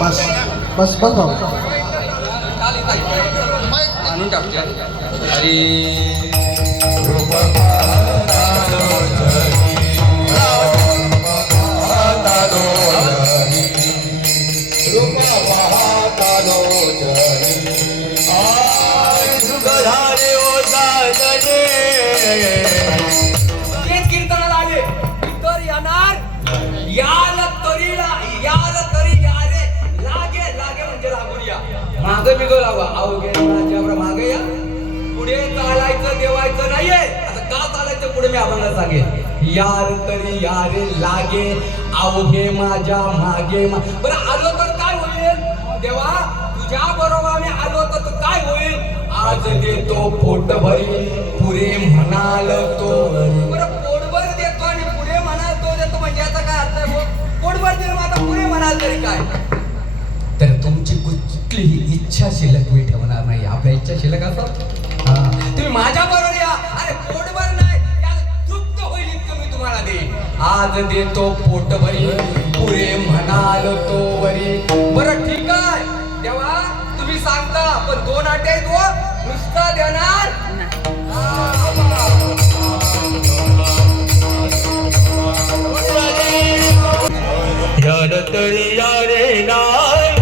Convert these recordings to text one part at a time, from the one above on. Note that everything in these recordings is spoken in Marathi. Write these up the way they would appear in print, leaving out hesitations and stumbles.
बस बस बस भाऊ आणून टाकूया अरे तेच कीर्तनाला आले तर येणार याल तरी याल तरी या रे लागे लागे म्हणजे लागून या मागे बिग लावा अवघे मागे या पुढे चालायचं देवायचं नाहीये आता का चालायचं पुढे मी आपल्याला सांगेन यार तरी या रे लागे अवघे माझ्या मागे बरं आलो तर काय होईल देवा तुझ्या बरोबर आम्ही आलो तर काय होईल आज देतो पोट भरी पुरे म्हणाल तो बरं पोटभर देतो आणि पुढे म्हणाल तो देतो म्हणजे याचा काय अर्थ आहे पोटभर दिलं मग आता पुढे म्हणाल तरी काय तर तुमची कुठलीही इच्छा शिल्लक मी ठेवणार नाही आपल्या इच्छा शिल्लक असतात तुम्ही माझ्या बरोबर या अरे पोटभर नाही तृप्त होईल इतकं मी तुम्हाला देईन आज देतो पोटभरी पुरे म्हणाल तो वरी बरं ठीक आहे देवा तुम्ही सांगता पण 2 आटे आहेत हो नुसता देणार यार तरी यारे नाय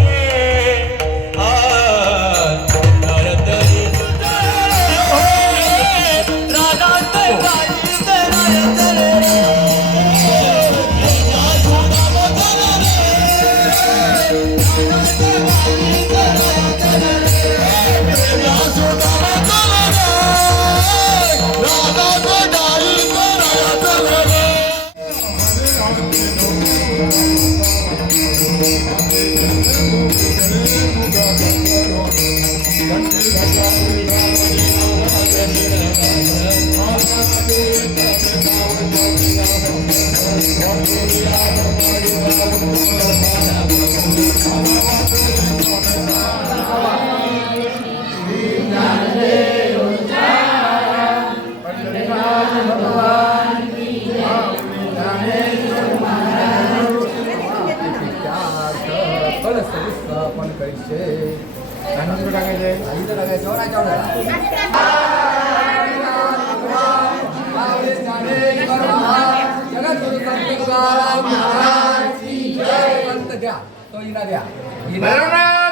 द्या तो इना द्या